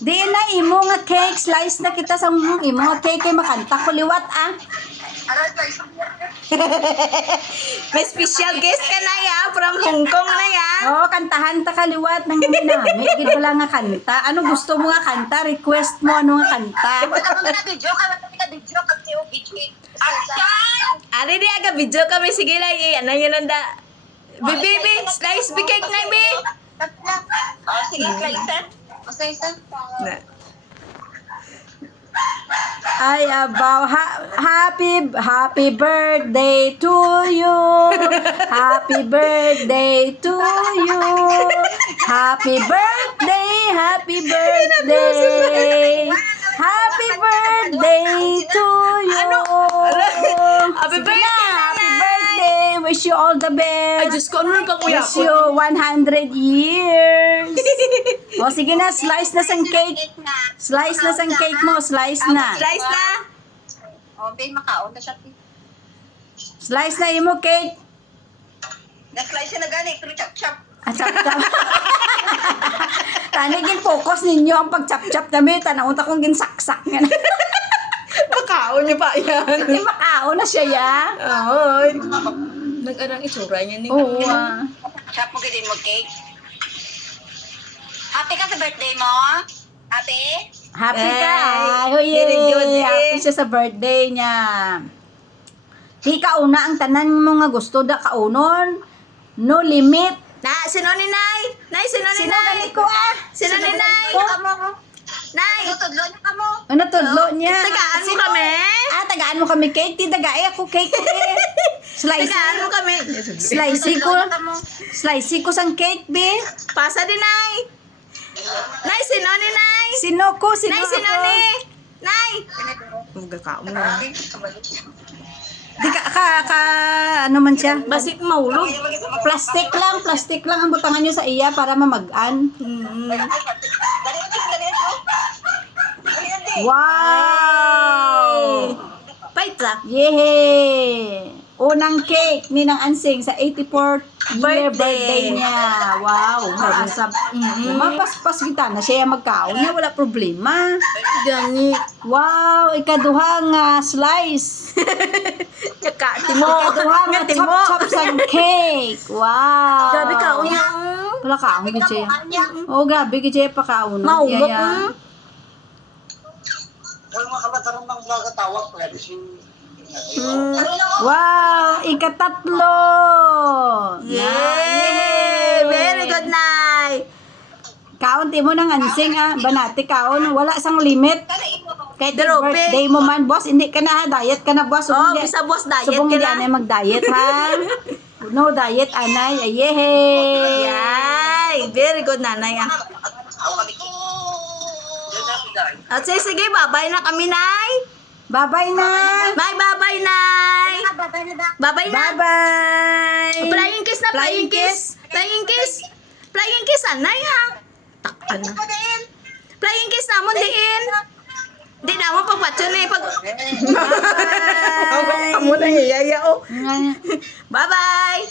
Di na imo nga cake, slice na kita sa imo nga cake kay makanta ko liwat ah. May special guest ka na ya, from Hong Kong na ya. Oh, kantahan ta kaliwat nang ginami. Gid wala nga kanta. Ano gusto mo nga kanta? Request mo ano nga kanta? Ari di aga video kami, sige lang ano yun nanda. Bibi, slice bi cake na bi. Sige, slice. Na. Ay abaw happy birthday to you. Happy birthday to you. Happy birthday, happy birthday. Happy birthday to you. Happy Sige birthday, na, happy Nanay. birthday. Wish you all the Ay, best. Diyos ko, ano ka kuya Wish you 100 years. O sige na, slice na sang cake. Slice na sang cake mo, slice na. Slice na. Oh, babe, makaon na siya. Slice na imo cake. Na-slice na gani, pero chop-chop. Ah, chap-chap. Tanigin focus ninyo ang pag-chap-chap namin. Tanawon akong ginsaksak nga na. Makaon niyo pa yan. Hindi makao na siya ya. Ay. Nag-arang itsura niya ni Oo ah. Chop mo gawin mo cake. Happy ka sa birthday mo? Happy? Happy ka. Ay, Ay, very good, eh. happy siya sa birthday niya. Di kauna ang tanan mo nga gusto da kaunon. No limit. Na, sino ni Nay? Nay, sino ni Sino Nay? gani ko ah? Sino ni Nay? Nay, Tutudlo niya ka mo. Ano tudlo niya? tagaan mo kami? Ah, tagaan mo kami cake. Di tagay ako cake ko eh. Slice. Tagaan mo kami. Slicey ko. Slicey ko sang cake, be. Pasa din, Nay. Nay, sino ni Nay? Sino ko? Sino Nay, sino ako? ni? Nay. Magkakaon mo. Di ano man siya? Basik mahulog. Plastic lang ang butangan nyo sa iya para mamagaan. Wow! Paita. Yehey! Unang cake ni Nang Ansing sa 84th year Birthday. birthday niya. Wow! Maasap. Mapaspas kita na siya magkaon niya. Wala problema. Gani. Wow! Ikaduhang slice. Timo. Ikaduhang Timo. chop-chop sa cake. Wow! Grabe ka, unya. Wala kaon gid siya. Oh, grabe gid siya pakaon. Mahulog. Kung makabatarong ng vlog tawag, pwede si... Wow! Ikatatlo! Yay! Very good, Nay. Kaunti mo ng ansing ah. Banati kaon. Wala sang limit. Kahit Drope. birthday mo man, boss. Hindi ka na ha. Diet ka na, boss. Oh, bisa boss diet Subong ka hindi na. anay mag-diet ha. No diet, anay. Ayehey! Yay! Very good, Nanay. Ah. At sige, bye-bye na kami, Nay. Bye-bye na! Bye, bye-bye, Nay. Bye-bye na. Bye-bye! Flying kiss na, flying kiss. Flying kiss. Flying kiss, Anay, ha. Takpan na. Flying kiss namon, diin. Di namon pagpatso na eh. Bye-bye! Amo na yaya, oh. Bye-bye.